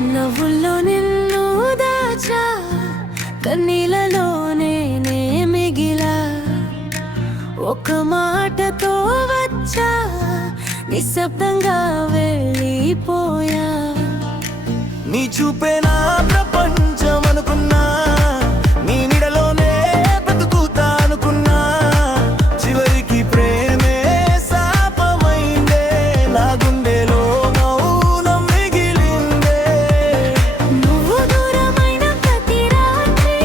నవ్వుల్లో నిన్ను దాచా, కన్నీళ్ళలోనే మిగిలా. ఒక మాటతో వచ్చా, నిశ్శబ్దంగా వెళ్ళిపోయా. నీ చూపే నా ప్రపంచం అనుకున్నా, నీ నీడలోనే బతుకుతా అనుకున్నా. చివరికి ప్రేమే శాపమైందే, నా గుండెలో మౌనం మిగిలిందే. నువ్వు దూరమైన ప్రతి రాత్రి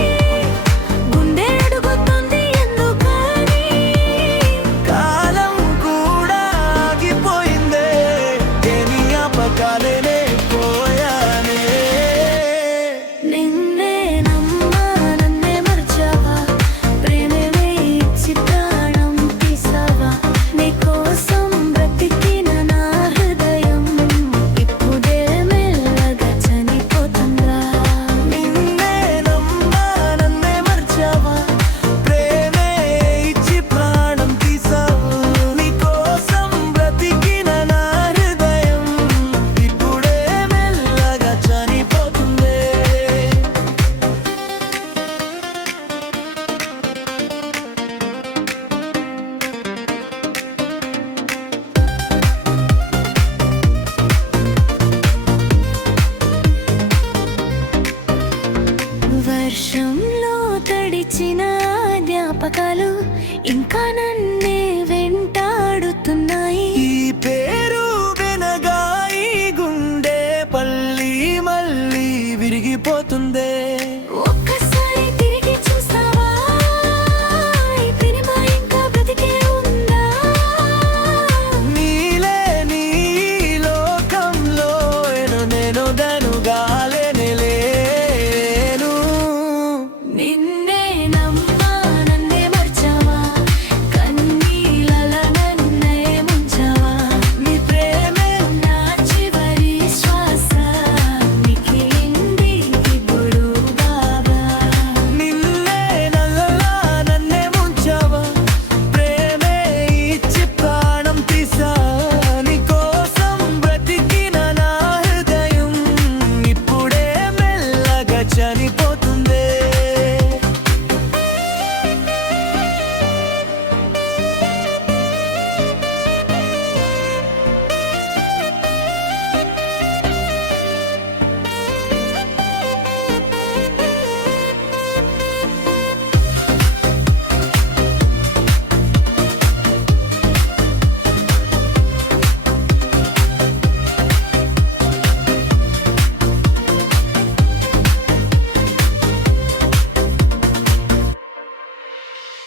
గుండె అడుగుతుంది ఎందుకని. కాలం కూడా ఆగిపోయిందే, ఏమీ ఆపకాలేనే పోయానే. నిన్నే నమ్మా నన్నే మర్చావా, ప్రేమమే ఇచ్చి ప్రాణం తీసావా. నీకోసం బ్రతికిన నా హృదయం ఇప్పుడే మెల్లగా చనిపోతుందా. నిన్నే నమ్మా నన్నే మర్చావా, ప్రేమే ఇచ్చి ప్రాణం తీసావు. నీకోసం బ్రతికిన నా హృదయం ఇప్పుడే మెల్లగా చనిపోతుంది. వర్షంలో తడిచిన జ్ఞాపకాలు ఇంకా నన్నే వెంటాడుతున్నాయి. ఈ పేరు వినగా ఈ గుండె పల్లి మళ్ళీ విరిగిపోతుందే.